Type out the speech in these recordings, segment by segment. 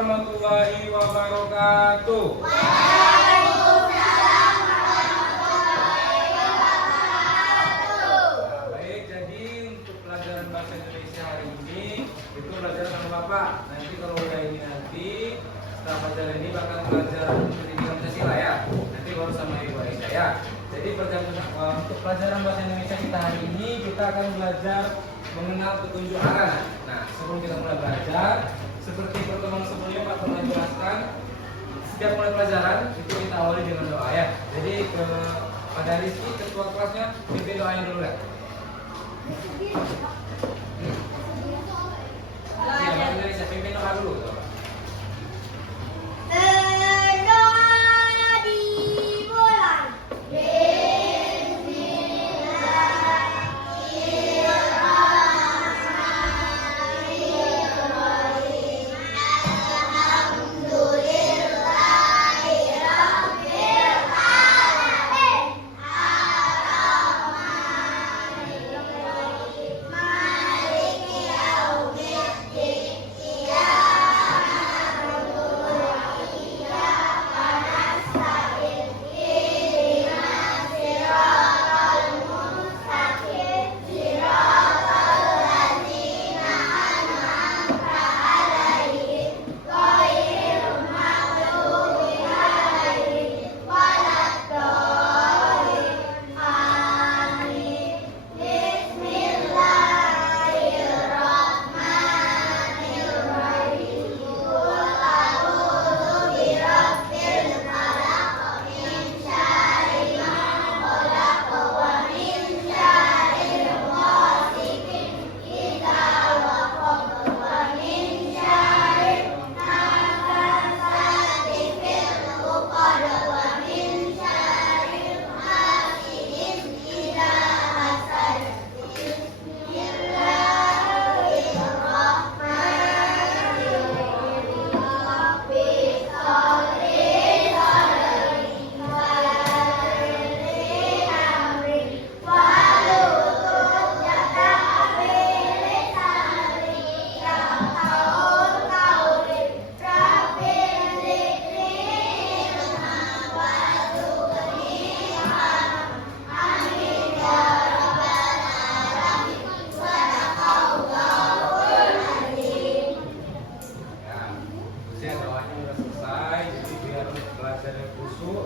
warahmatullahi wabarakatuh. Waalaikumsalam warahmatullahi wabarakatuh. Baik, jadi untuk pelajaran bahasa Indonesia hari ini itu pelajaran sama Bapak. Nanti kalau udah ini setelah pelajaran ini bakal pelajaran pendidikan Pancasila ya. Nanti baru sama Ibu Aisyah ya. Jadi untuk pelajaran bahasa Indonesia kita hari ini kita akan belajar mengenal petunjuk arah. Nah, sebelum kita mulai belajar, seperti pertemuan sebelumnya Pak pernah jelaskan, setiap mulai pelajaran itu kita awali dengan doa ya. Jadi pada Rizky ketua kelasnya pimpin doanya dulu ya. Iya, Pak Indonesia pimpin doa dulu.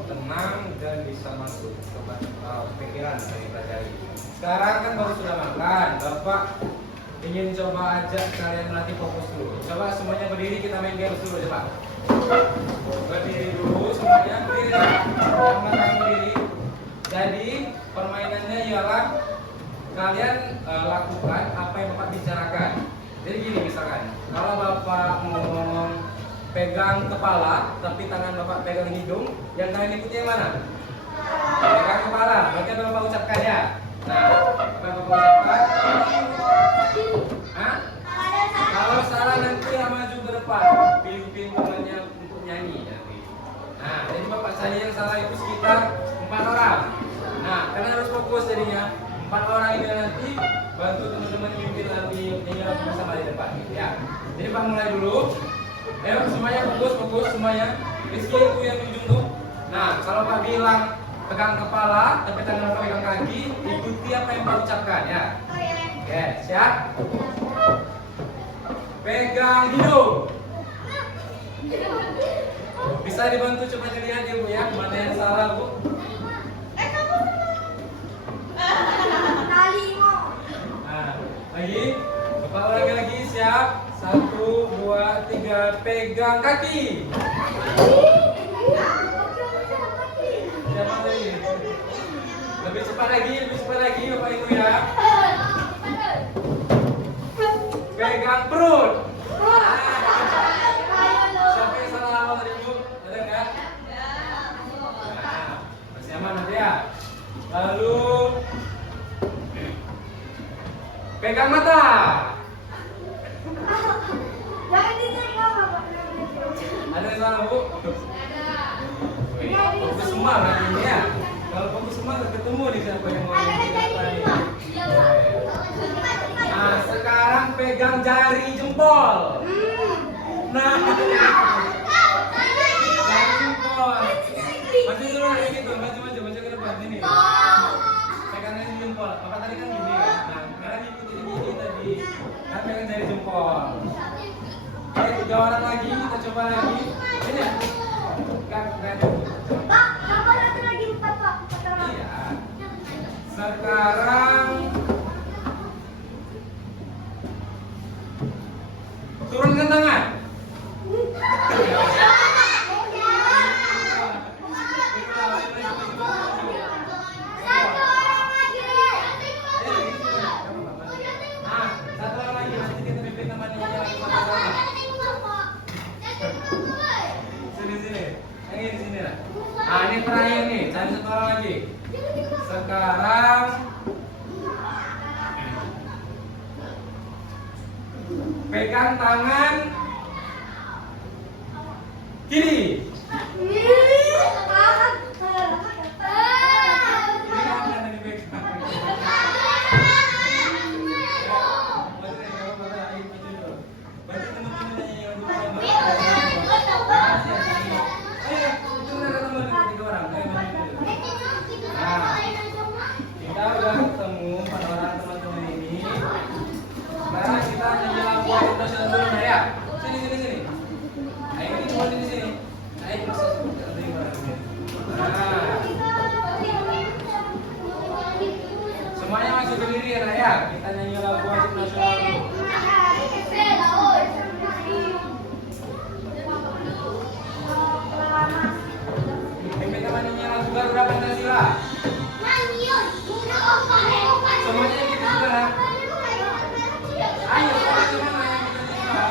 Tenang dan bisa masuk ke pikiran dari pelajari. Sekarang kan baru sudah makan, Bapak ingin coba ajak kalian melatih fokus dulu. Coba semuanya berdiri, kita main game dulu coba. Berdiri dulu semuanya, berdiri. Yang makan berdiri. Jadi permainannya ialah kalian lakukan apa yang Bapak bicarakan. Jadi gini misalkan, kalau Bapak ngomong pegang kepala, tapi tangan Bapak pegang hidung, yang kalian ikuti yang mana? Pegang kepala, berarti apa Bapak ucapkan ya? Nah, apa Bapak ucapkan? Hah? Kalau salah nanti yang maju ke depan, pimpin tangannya untuk nyanyi nanti. Nah, jadi Bapak saya yang salah itu sekitar 4 orang. Nah, kalian harus fokus jadinya. 4 orang ini nanti bantu teman-teman pimpin lagi nyanyi bersama di depan gitu ya. Jadi Pak mulai dulu. Ayo semuanya fokus semuanya. Rizky itu yang ujung tuh. Nah, kalau Pak bilang pegang kepala, tapi tangan Bapak pegang kaki, ikuti apa yang Pak ucapkan ya. Oke, siap? Pegang hidung. Bisa dibantu coba dilihat ya Bu ya, mana yang salah Bu? Nah, lagi. Bapak ulangi lagi, siap? 1, 2, 3, pegang kaki. Siapa lagi? Lebih cepat lagi Bapak Ibu ya. Pegang perut. Siapa yang salah awal tadi Bu? Ada nggak? Nah, masih aman nanti ya. Lalu pegang mata. Ada yang salah Bu? Fokus semua kan ini ya. Kalau fokus semua ketemu nih siapa yang mau Nah, sekarang pegang jari jempol. Nah, jangan jempol. Maju dulu kayak gitu, maju ke depan sini. Pegang aja jempol. Papa tadi kan gini kan. Nah, sekarang ikutin gini tadi. Kan pegang jari jempol. Oke, 3 orang lagi, kita coba lagi. Ini ya. Kan. Iya. Sekarang turunkan tangan. Nah, satu orang lagi nanti kita pimpin temannya yang sama-sama. Sini. Yang ini sini lah. Ah, ini terakhir nih, cari 1 orang lagi. Sekarang pegang tangan kiri. Kita udah ketemu 4 orang teman-teman ini. Sekarang kita nyanyi lagu internasional dulu ya. Sini. Ayo ini cuma di sini. Ayo proses. Nah, semuanya masuk berdiri ya. Kita nyanyi lagu internasional dulu. Pimpin temannya lagu Garuda Pancasila. Semuanya yang kita sudah. Ayo, semua yang kita sudah.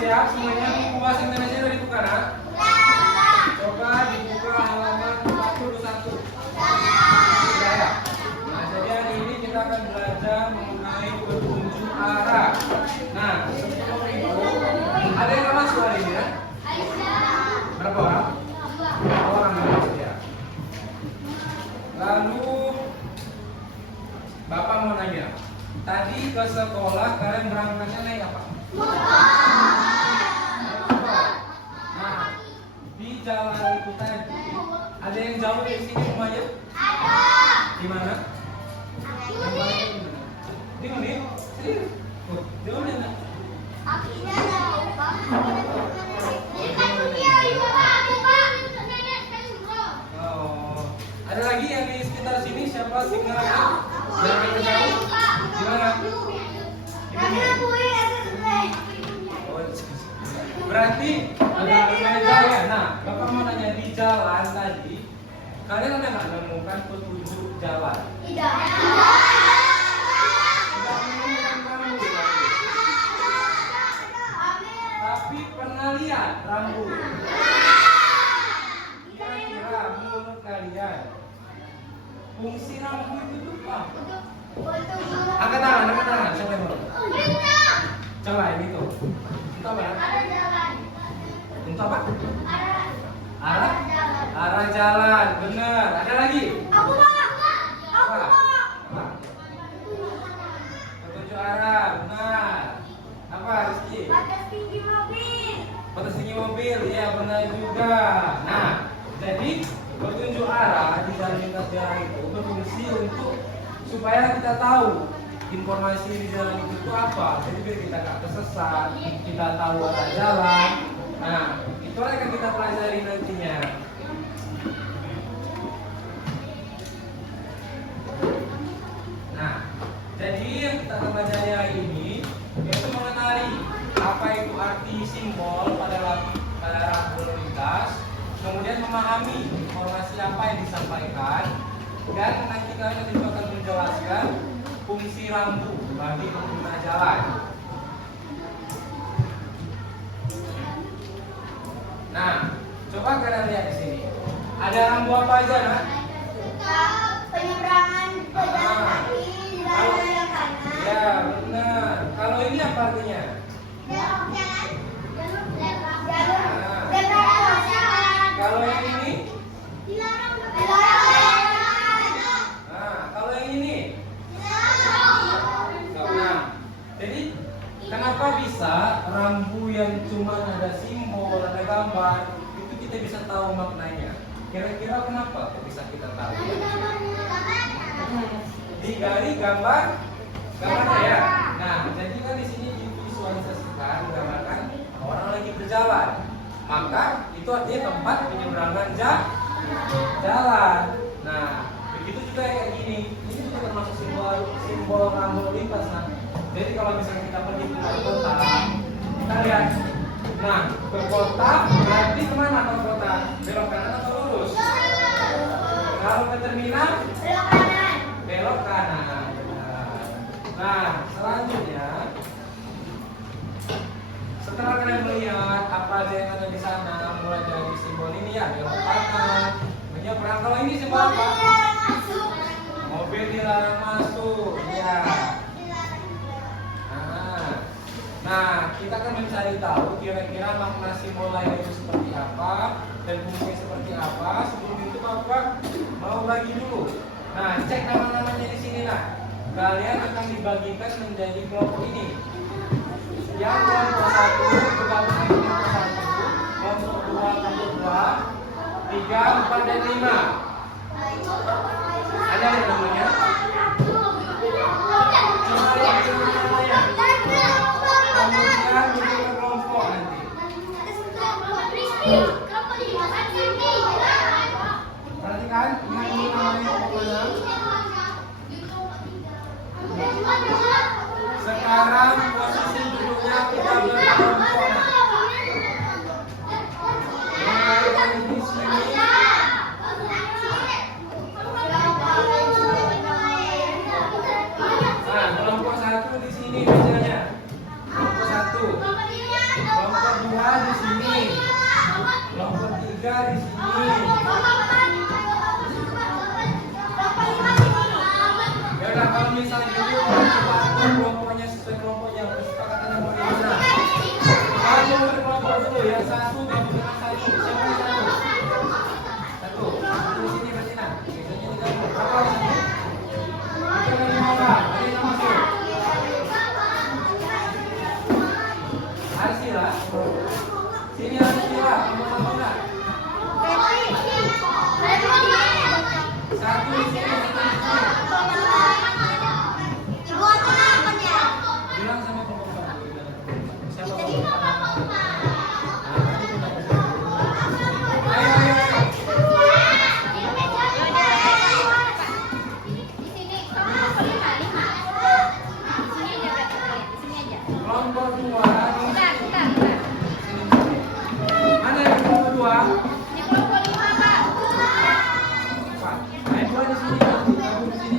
Siap semuanya, buku bahasa Indonesia udah dibuka nak? Coba dibuka halaman 41. Sudah ya? Nah, jadi hari ini kita akan belajar mengenai petunjuk arah. Nah, sebelum itu ada yang masuk hari ini ya? Berapa orang? 2 orang yang masuk ya. Lalu Bapak mau nanya, tadi ke sekolah kalian berangkatnya naik apa? Nah, di jalan itu tadi ada yang jauh dari sini rumahnya? Ada. Di mana? Yang paling di mana? Di mana? Sini. Di mana? Akhirnya jauh, Pak. Ini kan dia ibu aku, Pak. Oh, ada lagi yang di sekitar sini siapa singa lagi? Yang jauh? Di mana? Berarti ada jauh ya. Nah, Bapak mau nanya di jalan tadi, kalian ada nggak menemukan petunjuk jalan? Tidak. Tidak menemukan rambu, tapi pernah lihat rambu. Kira-kira menurut kalian fungsi rambu itu tuh apa? Angkat tangan. Siapa yang mau? Coba ini tuh. Untuk apa ya? Untuk apa? Arah jalan. Benar. Ada lagi? Aku Apa? Petunjuk arah. Benar. Apa Rizky? Batas tinggi mobil. Batas tinggi mobil. Ya benar juga. Nah, jadi petunjuk arah di jalan lintas jalan itu berfungsi untuk supaya kita tahu informasi di jalan itu apa. Jadi biar kita nggak tersesat, kita tahu arah jalan. Nah, itu akan kita pelajari nantinya. Nah, jadi yang kita akan pelajari hari ini yaitu mengenali apa itu arti simbol pada rambu lalu lintas, kemudian memahami informasi apa yang disampaikan, dan nanti kalian juga akan menjelaskan fungsi rambu bagi pengguna jalan. Nah, coba kalian lihat di sini. Ada rambu apa aja, Nak? Penyeberangan pejalan kaki di jalan yang kanan. Ya, benar. Kalau ini apa artinya? Belok kanan. Jalur zebra crossing. Kalau yang ini? Dilarang berjalan. Nah, kalau yang ini? Nah, jadi kenapa bisa rambu yang cuma ada simbol, ada gambar, itu kita bisa tahu maknanya? Kira-kira kenapa kok bisa kita tahu? Digali gambarnya ya. Nah, jadi kan di sini divisualisasikan, menggambarkan orang lagi berjalan. Maka itu artinya tempat penyeberangan jalan. Nah, begitu juga kayak gini. Ini juga termasuk simbol rambu lalu lintas. Nah, jadi kalau misalnya kita pergi ke kota, kita lihat. Nah, ke kota berarti kemana ke kota? Belok kanan atau lurus? Kalau ke terminal? Belok kanan. Belok kanan. Nah, selanjutnya setelah kalian melihat apa aja yang ada di sana, mulai dari simbol ini ya, belok kanan, menyeberang. Kalau ini simbol apa? Mobil dilarang masuk. Ya. Nah, kita akan mencari tahu kira-kira makna simbol lain itu seperti apa dan fungsinya seperti apa. Sebelum itu Bapak mau bagi dulu. Nah, cek nama-namanya di sini lah. Kalian akan dibagikan menjadi kelompok ini. Yang kelompok 1 bergabung dengan kelompok 1, kelompok 2 kelompok 2, 3, 4 dan 5. Ada yang namanya? Coba lihat namanya. Kemudian bentuk kelompok nanti. Perhatikan, ini namanya pokoknya. Sekarang posisi duduknya kita berkelompok. Mulai di sini. Nah, kelompok 1 di sini biasanya. Kelompok 1. Kelompok 2 di sini. Kelompok 3 di sini. Ya udah, kalau misalnya jadi kelompoknya sesuai kelompoknya, kesepakatan mau di mana? Kalau berkelompok dulu ya, 1 gabung dengan 1. Siapa yang 1? 1 di sini berarti nah. Biasanya digabung. Apa ini? Kita lagi mau orang. Ada yang masuk. Arsila. Sini Arsila, mau apa enggak? 1 di sini, 1 di sini. Bilang sama kelompok kamu. Siapa kelompok kamu? Ayo, ayo, ayo. Kelompok 2 di sini. Mana yang kelompok 2? Pak, ayo 2 di sini. Gabung di sini.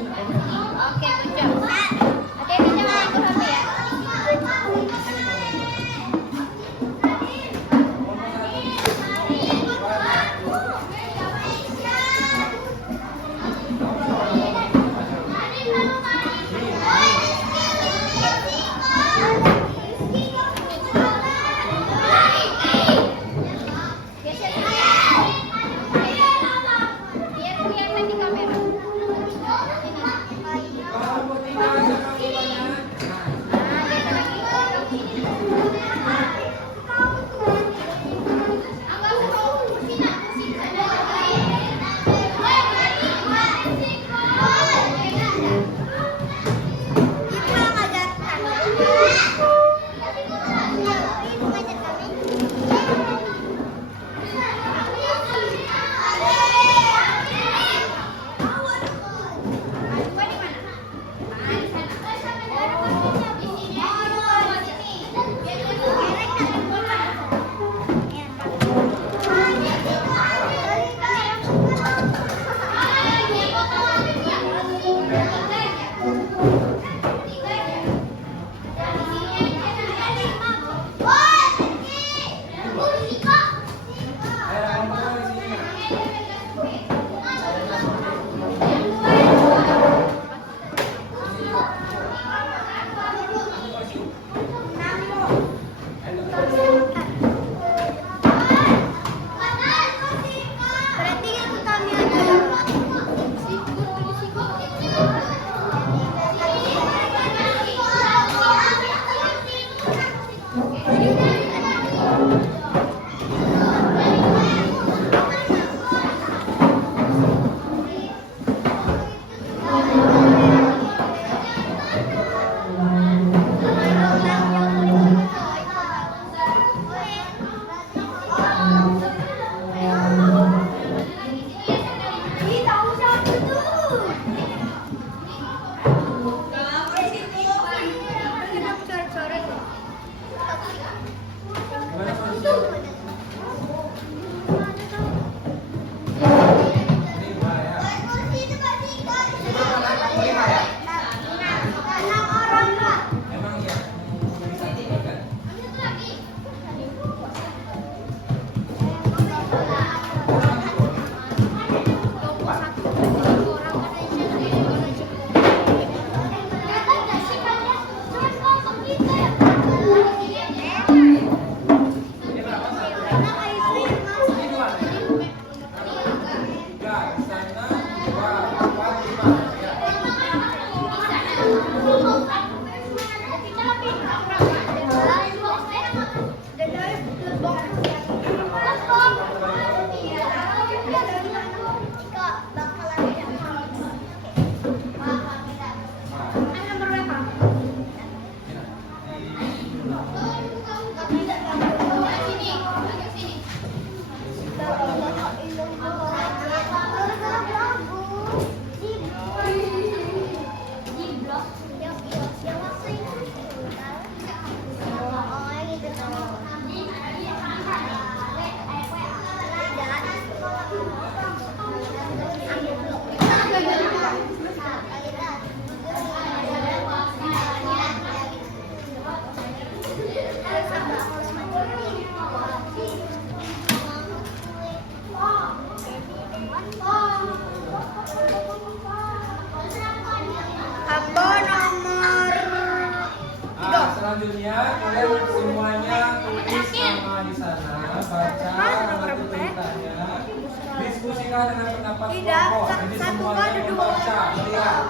4 Tidak, kelompok. Jadi satu semuanya ada dua. membaca, melihat.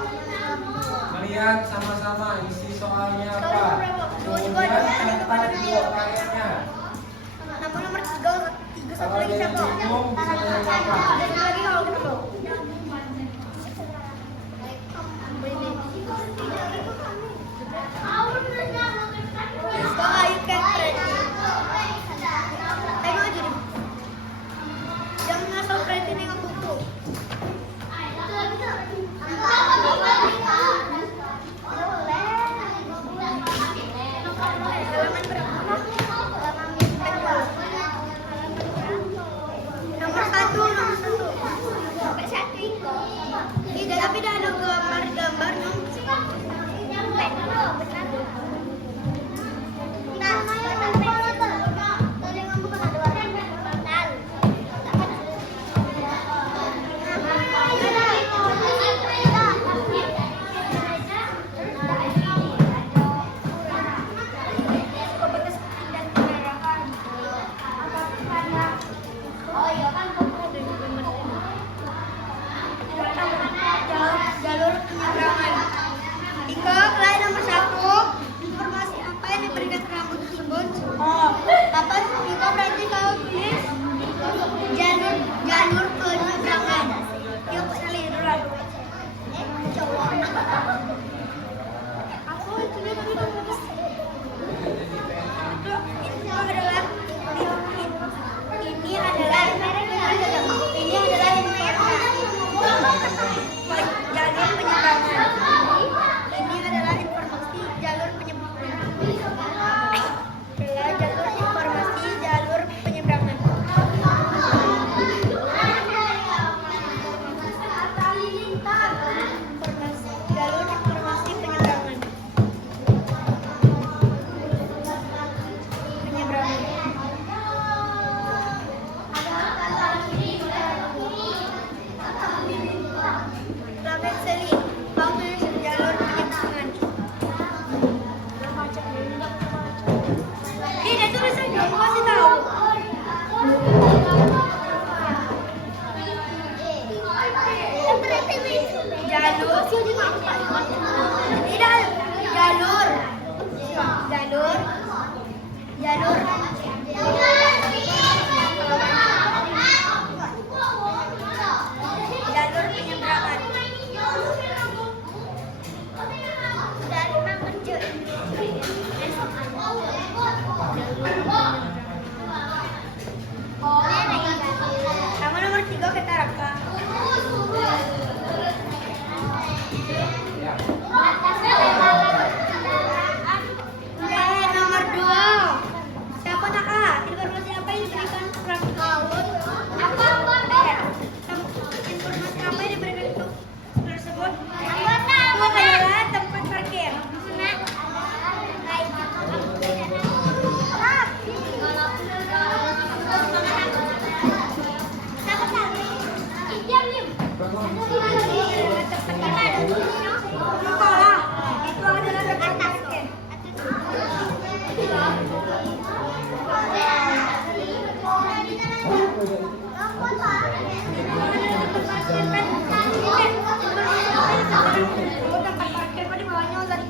Melihat sama-sama isi soalnya apa. Kemudian catat dua karyanya. Nomor 3, satu Kalau lagi dia siapa? bingung bisa menanyakan. Satu lagi kalau ketemu. Sekolah you can friend. Tengok aja deh. Jangan ngasal friend ini nggak buku. Halaman berapa? Nomor 1, nomor 1. Sampai 1 itu. Tidak, tapi tidak ada gambar no. Jalur penyeberangan. Iko, klien nomor 1. Informasi apa yang diberikan ke rambut tersebut? Oh, apa Iko berarti kau tulis jalur penyeberangan. Yuk, salih dulu. Coba. Aku tulis tapi kamu tulis. Ini adalah jalur penyeberangan. Ini adalah informasi jalur penyeberangan. Adalah jalur informasi jalur penyeberangan. Jalur informasi penyeberangan. Selamat Seli, kau tulis jalur penyeberangan. Tidak tulis aja, aku kasih tahu. Jalur, tidak jalur, jalur penyeberangan. Sama nomor 3 kita rekam. Ya. Nomor 2. Siapa nakah? Informasi apa yang diberikan ke rambut tersebut? Informasi apa yang diberikan untuk tersebut? Itu adalah tempat parkir. Sekolah. Itu adalah tempat parkir. Tempat parkir kok di bawahnya dari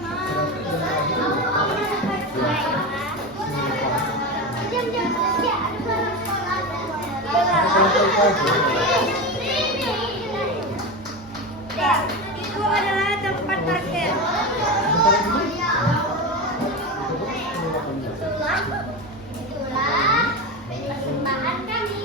itu adalah tempat parkir. Itulah persembahan kami.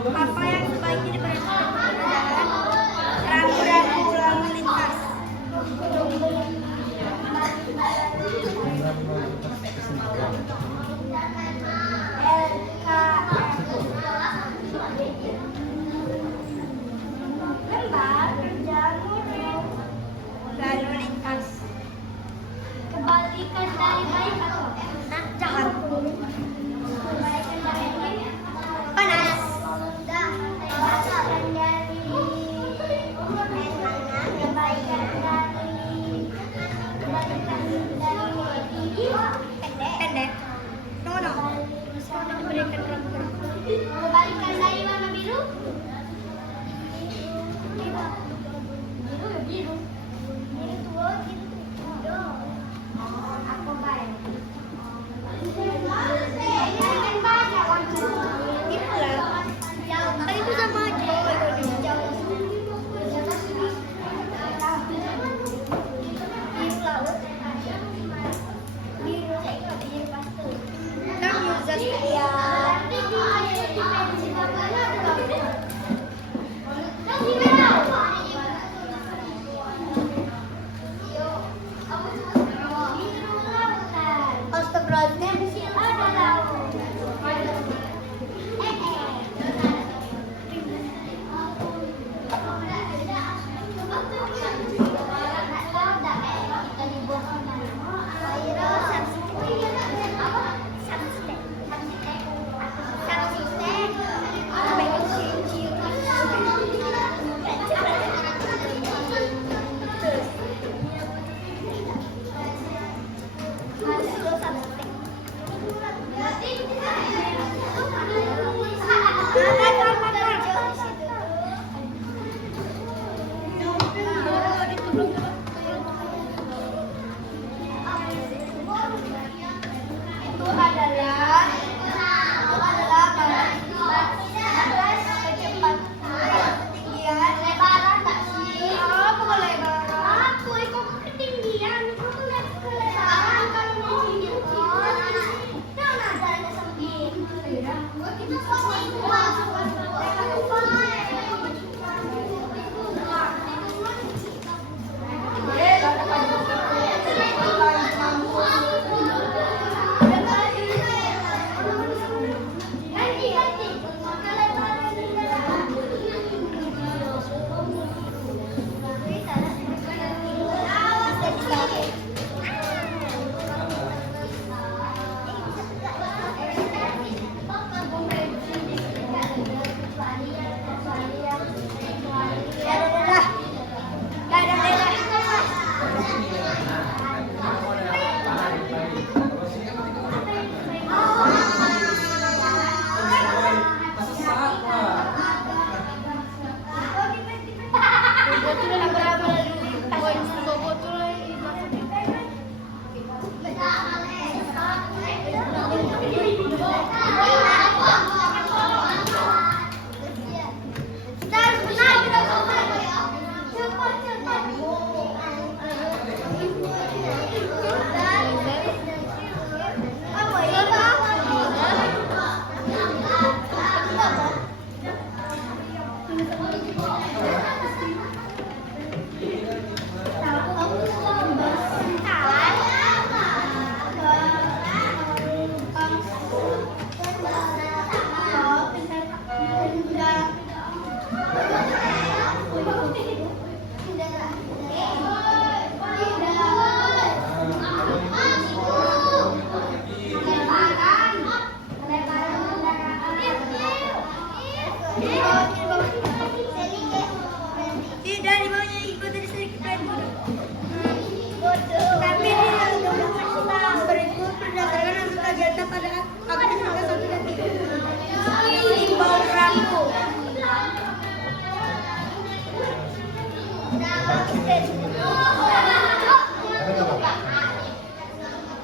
Papa yang sebaiknya diberhentikan jalan rambu-rambu lalu lintas. Lalu lintas. Kebalikan dari baik atau jahat? Kebalikan dari baik panas.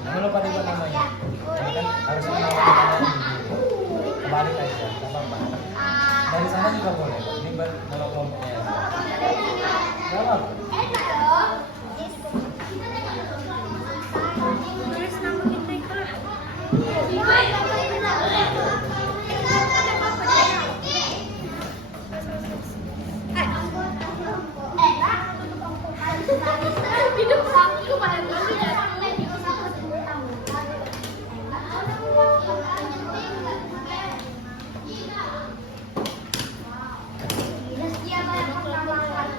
Jangan lupa dibuat namanya. Kan harus menawar kembali aja, nggak apa-apa. Dari sana juga boleh. Ini kalau kelompoknya. Nggak apa-apa. Tulis nama kita. Hidup aku pada dulu ya. Siapa yang pertama kali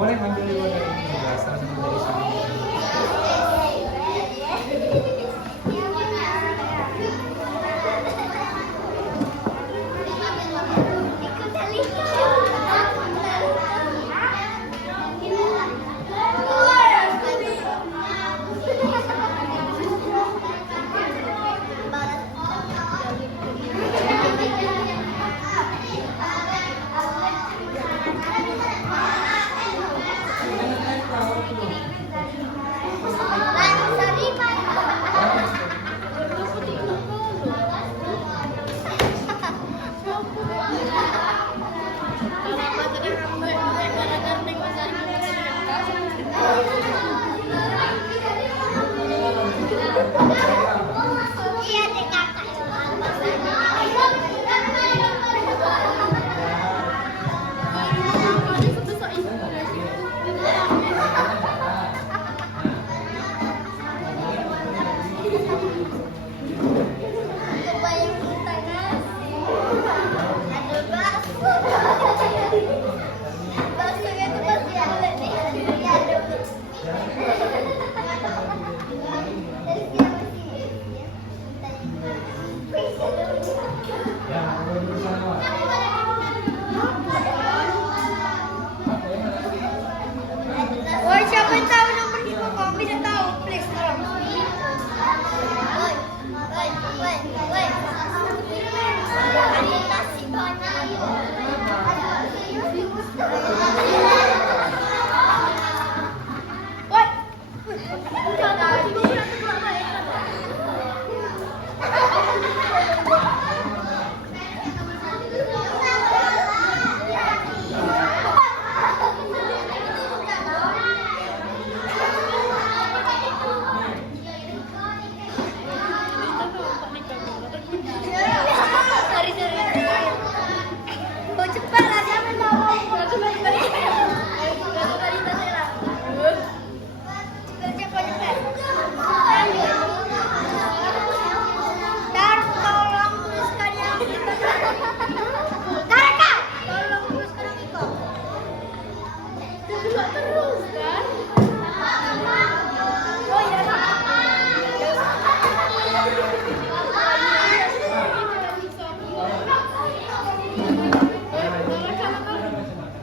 Boleh ambil dua dari ini juga, salah satu dari sini. Woi, siapa yang tahu nomor di kok bisa tahu? Please tolong. Woi. Ada nasi banyak. Woi. Oh, cepat lah, siapa yang tahu? Dar, tolong tuliskan yang itu. Dar, Kak! Tolong tuliskan yang itu. Terus kan? Oh iya,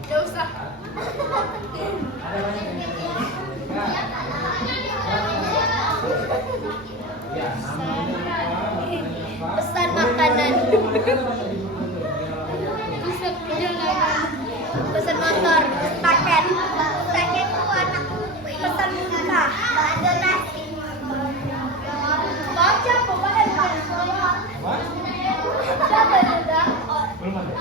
Gak usah. Pesan makanan. Pesan motor. Paket. Paket itu anak pesan minta. Ada nasi. Baca pokoknya siapa juga? Belum ada.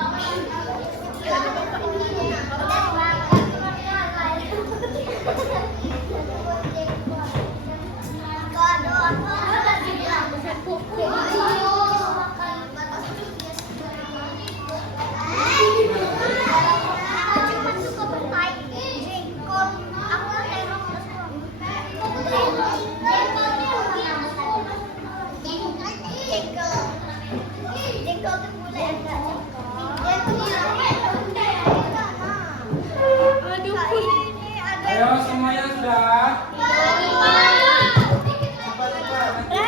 Ayo semuanya sudah.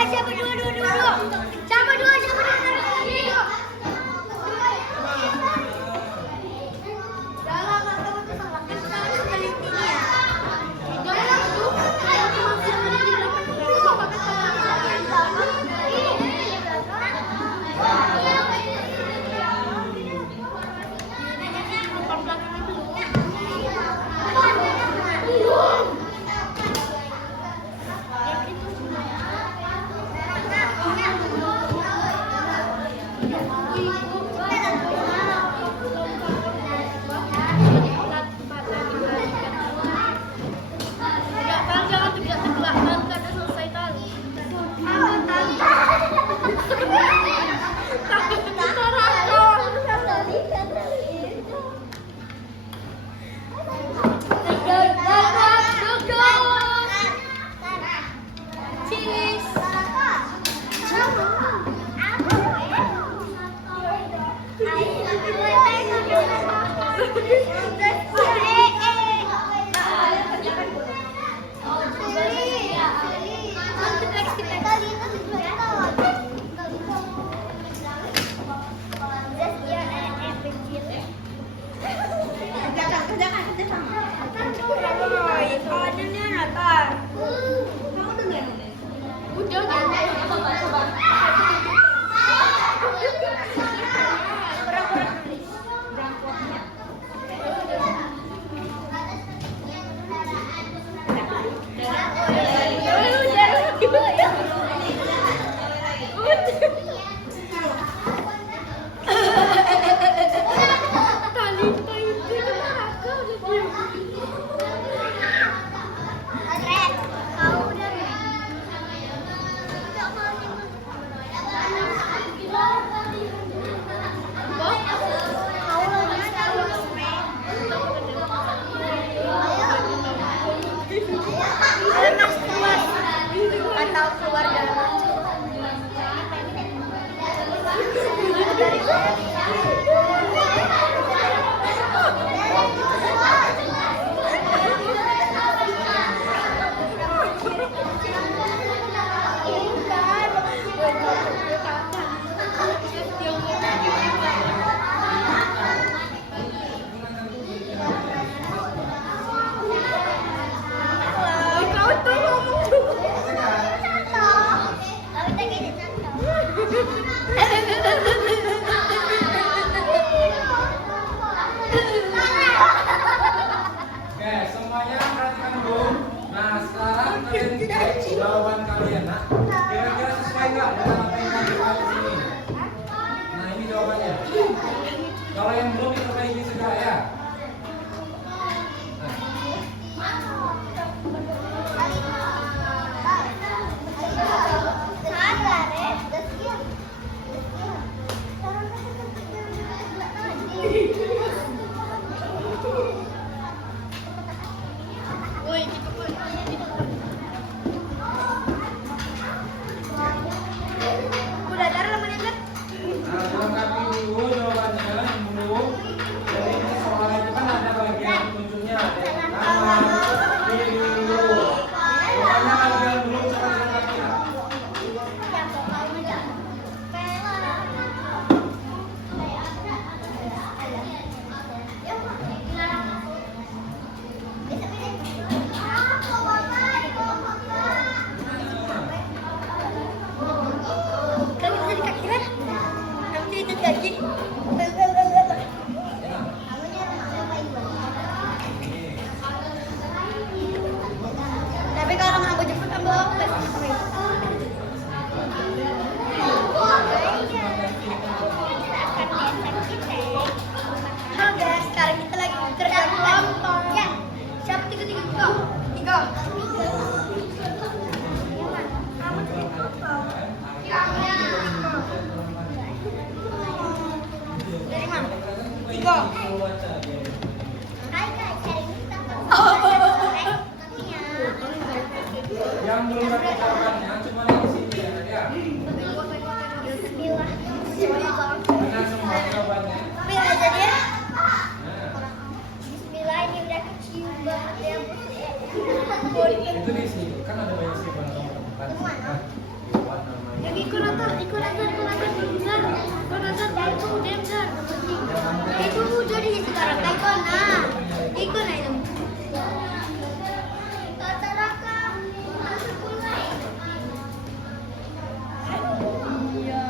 Siapa dua? Siapa dua? Kamu dulu yang mana? Udah, coba. Atau keluar dalam Oke, semuanya perhatikan dulu. Nah, sekarang kalian cek jawaban kalian. Nah, kira-kira sesuai nggak dengan apa yang kalian buat di sini? Nah, ini jawabannya. Kalau yang belum diperbaiki segera ya. udah ada namanya kan? Nah, dilengkapi dulu jawabannya yang belum. Jadi ini soalnya itu kan ada bagian petunjuknya. Ada yang pertama, pilih dulu. Pokoknya kalau yang belum coba dilengkapi ya. Kamu jadi kaki lah. Kamu jadi kaki. Tapi kalau nggak mau jemput, ambil halo guys, sekarang kita lagi kerja kelompok. Ya, siapa tiga? Tiga. Dari mana? Tiga. Yang belum dapat jawabannya cuma yang di sini ya. Dengan semua jawabannya. Ambil aja dia. Nah, Bismillah, ini udah kecil banget ya. itu di sini kan ada banyak sih kan namanya. Ikut nonton bentar. Itu jadi sekarang ikut nah. Ikut aja. Tata Raka, masuk mulai. Ya,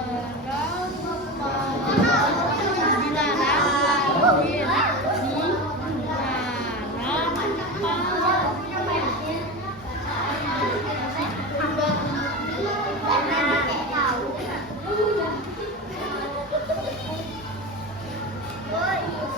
Boy.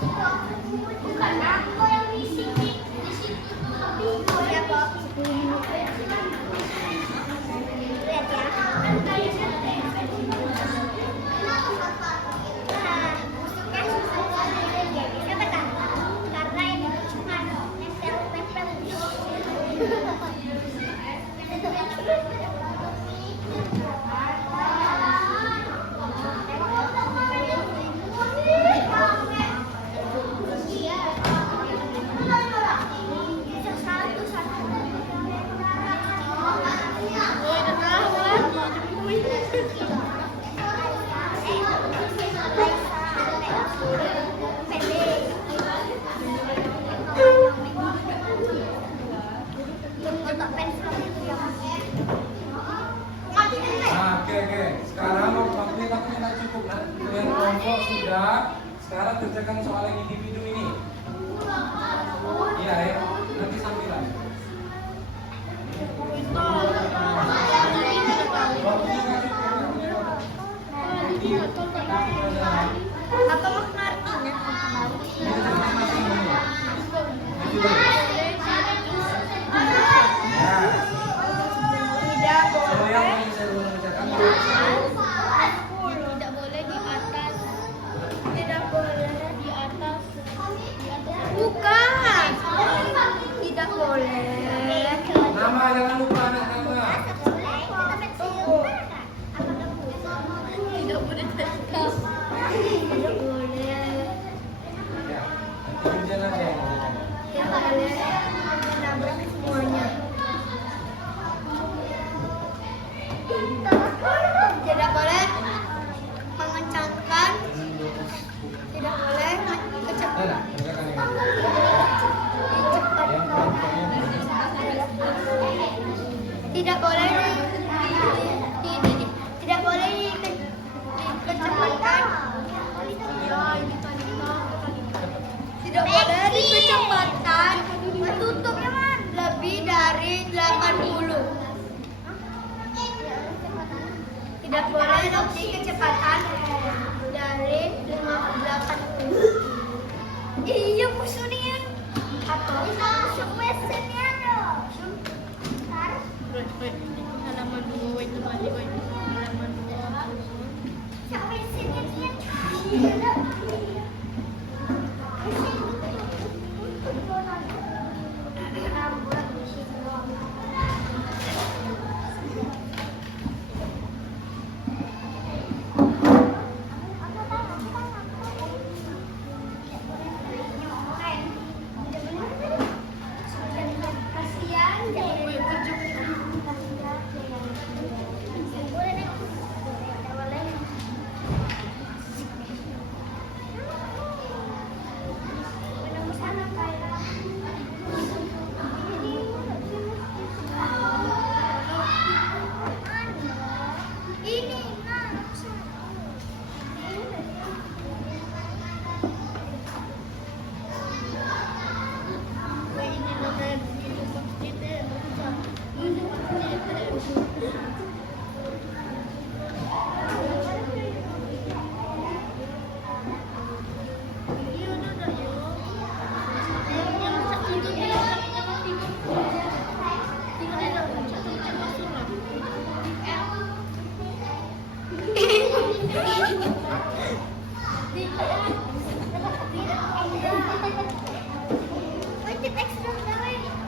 Ya. Tidak Semua yang boleh. bisa mengerjakan. Tidak boleh di atas. Tidak boleh di atas. Bukan. Tidak boleh. Nama jangan lupa anak nama. Tunggu. Tidak boleh tegas. Tidak boleh. Ya. Ujian aja yang ngomong. Tidak boleh menabrak semuanya. Tidak boleh mengencangkan. Tidak boleh kecepatan. Nah, kerjakan ini. Tidak boleh tidak boleh dikecepatkan. Tidak boleh dikecepatkan tutupnya lebih dari 80. Tidak boleh lebih kecepatan dari 80. Iya musuhnya. Atau sepesennya dong. Halaman 2 itu tadi, woi. Halaman 2. Sampai sini dia.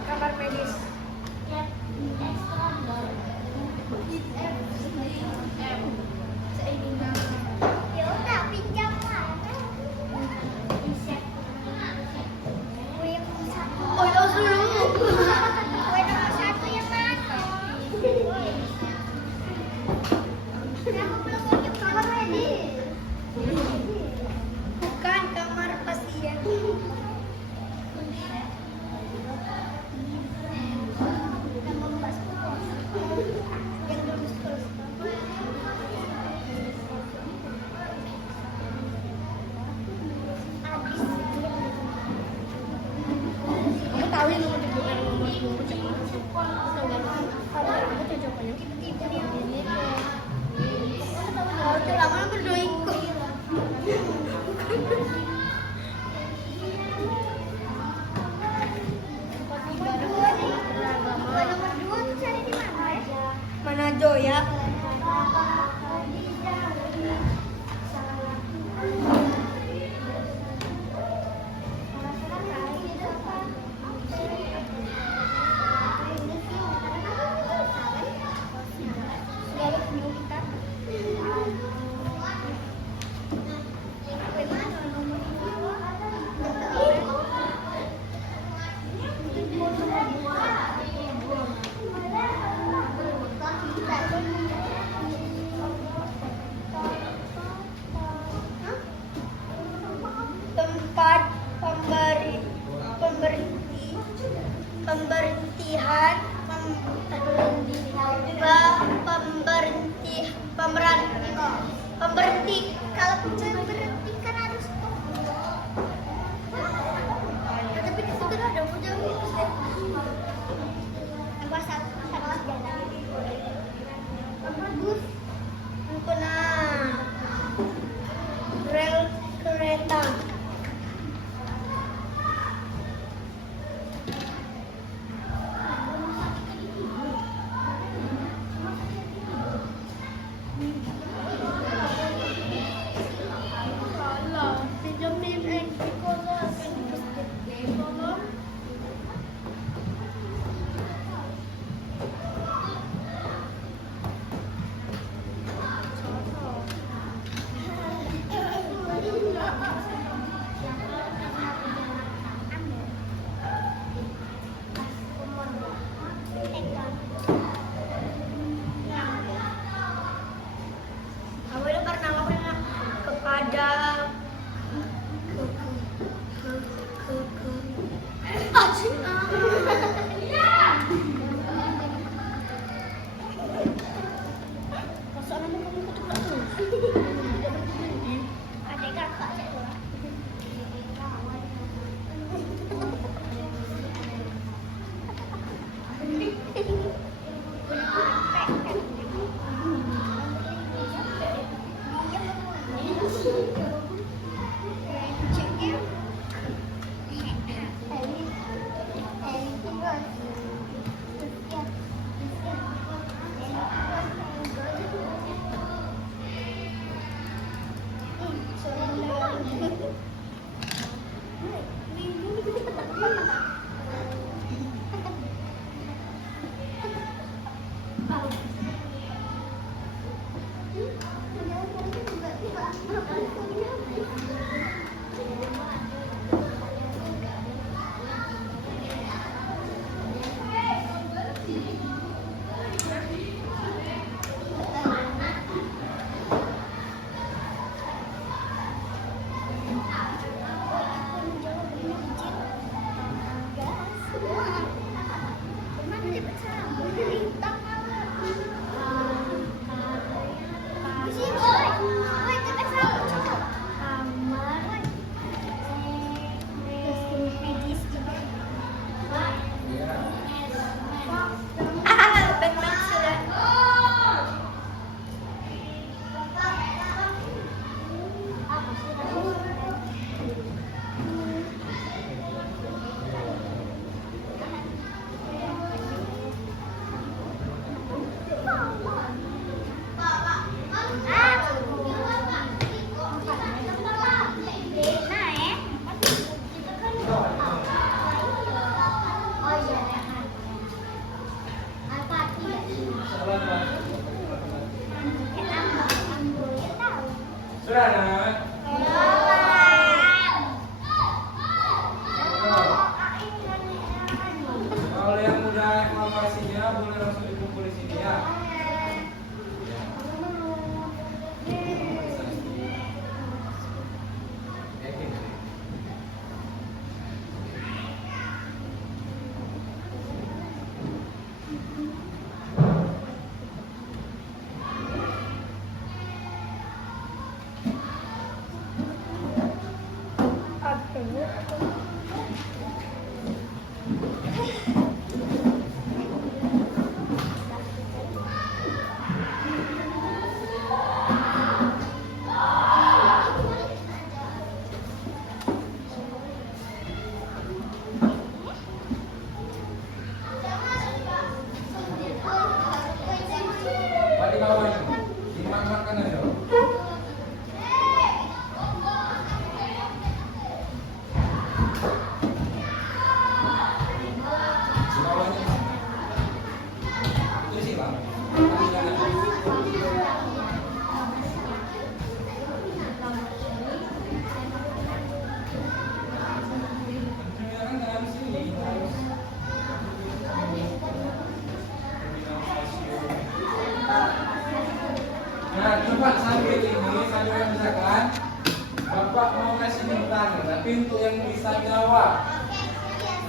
Kamar medis. Ya udah pinjam lah. Oh ya dulu. Kue nomor 1 yang mana? Aku belum mau ke kamar medis. Bukan kamar pasien. Kamu tahu yang nomor 3 dan nomor 2 macam mana? Tahu kan? Aku tuh jawabannya. Ini Udah lama berdua ikut. Mana Joya? Tempat pemberhentian pemberhenti kalau berhenti kan harus tapi di situ ada udah nomor 1 bagus rel kereta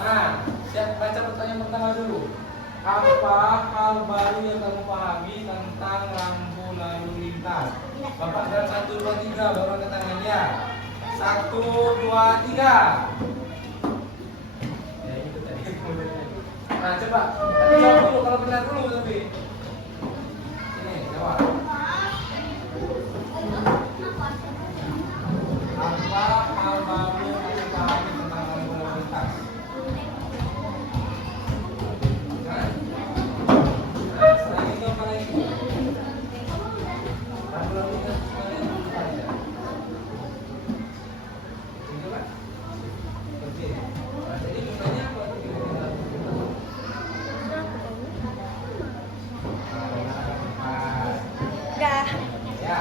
Nah, siap baca pertanyaan pertama dulu. Apa hal baru yang kamu pahami tentang rambu lalu lintas? Bapak dalam 1, 2, 3 baru angkat tangannya. 1, 2, 3. Ya itu tadi. Nah coba jawab dulu kalau benar dulu tapi. Ini jawab. Apa hal baru yang kamu pahami tentang rambu lalu lintas? Selain itu apa lagi? Rambu lalu lintas kalian apa aja? Itu kan? Oke. Nah, jadi mukanya apa tuh? Udah. Ya.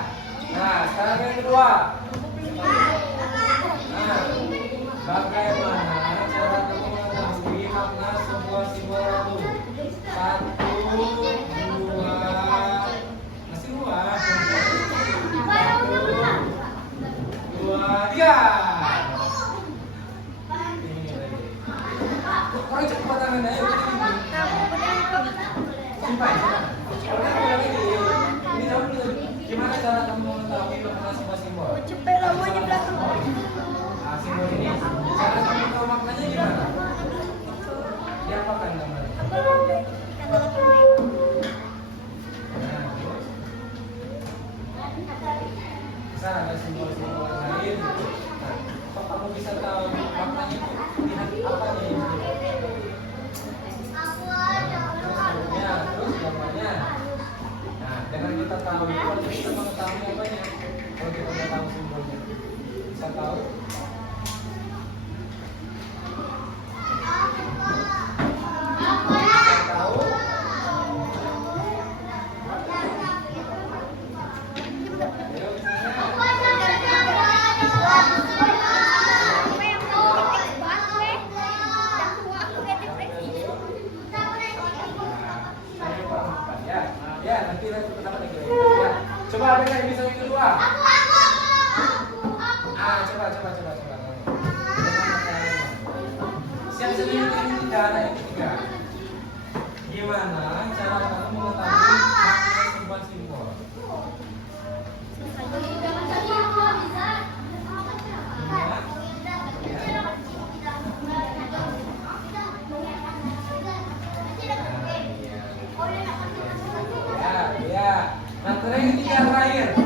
Nah, sekarang yang kedua. Nah, bagaimana cara kamu mengetahui makna sebuah simbol itu? 1, 2, masih 2. 1, 2, 3. Ini lagi. Orang cepat tangan ayo. Simpan. Orang bilang ini tahu dulu. Gimana cara kamu mengetahui makna sebuah simbol? Cepet lama di belakang. Nah, simbol ini cara kamu tahu maknanya gimana? Diapakan namanya? Nah, terus bisa ada simbol-simbol lain. Nah, kok kamu bisa tahu maknanya itu lihat apanya ini? Terus gambarnya. Nah, dengan kita tahu itu berarti kita mengetahui apanya. Kalau kita udah tahu simbolnya, bisa tahu. Bisa tahu. Ayo, ya, nanti pertama lagi. Ya. Coba ada yang bisa yang kedua. Coba. Siap sendiri ini tidak ada yang ketiga. Gimana cara kamu mengetahui makna sebuah simbol? Ya. Nah, yang ketiga terakhir.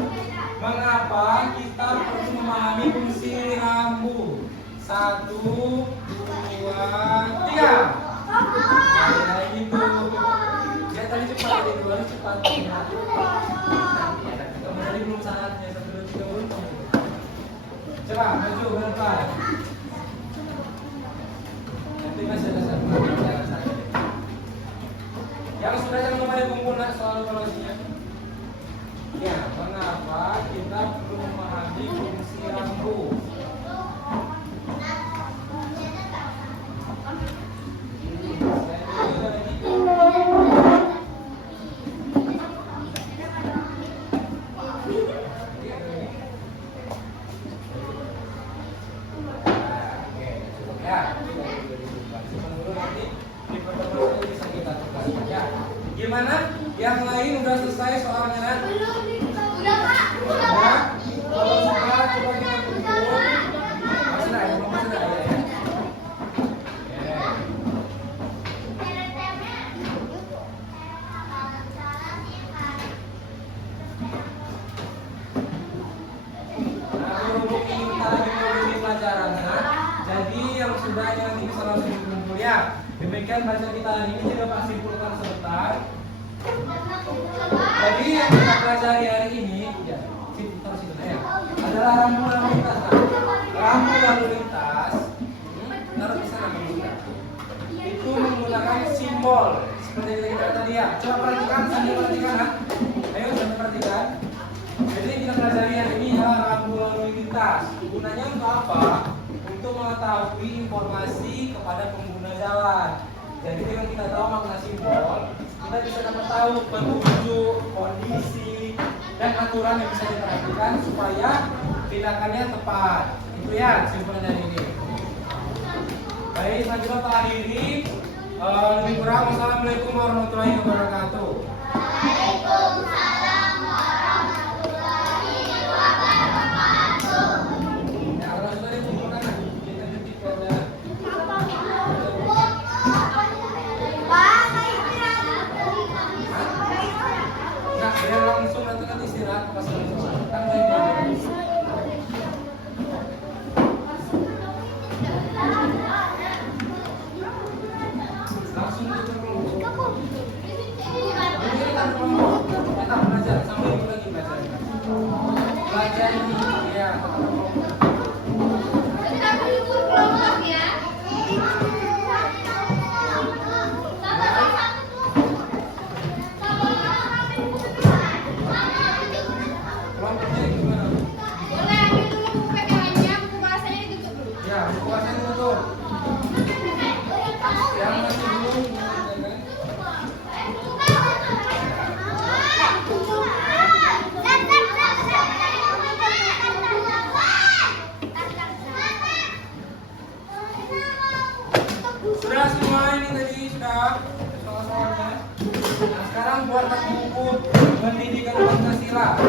Mengapa kita perlu memahami fungsi rambu? 1, 2, 3. Nah, gitu. Ya tadi cepat, tadi dua cepat. Kamu tadi belum saatnya 1, 2, 3 belum. Coba maju ke depan. Nanti masih ada satu lagi. Yang sudah jangan lupa dikumpulkan soal evaluasinya. Ya, mengapa kita perlu memahami fungsi rambu? Gimana? Yang lain udah selesai soalnya kan? Udah, Pak. Udah? Kalau sudah coba kita kumpul. Masih ada ya? Nah, berhubung kita lagi menghubungi pelajarannya, jadi yang sudah nanti bisa langsung dikumpul ya. Demikian baca kita hari ini juga Pak simpulkan sebentar. Jadi yang kita pelajari hari ini ya, adalah rambu lalu lintas. Rambu lalu lintas taruh di sana itu menggunakan simbol seperti yang kita tadi ya. Coba perhatikan, sambil perhatikan. Ayo sambil perhatikan. Jadi yang kita pelajari hari ini adalah rambu lalu lintas. Gunanya untuk apa? Untuk mengetahui informasi kepada pengguna jalan. Jadi dengan kita tahu makna simbol, kita bisa dapat tahu petunjuk, kondisi, dan aturan yang bisa diperhatikan supaya tindakannya tepat. Itu ya simpulan dari ini. Baik, selanjutnya Pak Akhiri. Lebih kurang, wassalamualaikum warahmatullahi wabarakatuh. Ya, kalau sudah dikumpulkan, kita cuci pelajaran. Enggak, biar langsung nanti istirahat pas langsung. Kan langsung kita kelompok. Ini kan kelompok. Kita belajar sama ibu lagi belajar. Belajar ini ya. Kelompoknya gimana? Ya, puasanya tutup. Yang masih belum sudah semua ini tadi sudah soal-soalnya. Nah, sekarang buat buku pendidikan Pancasila.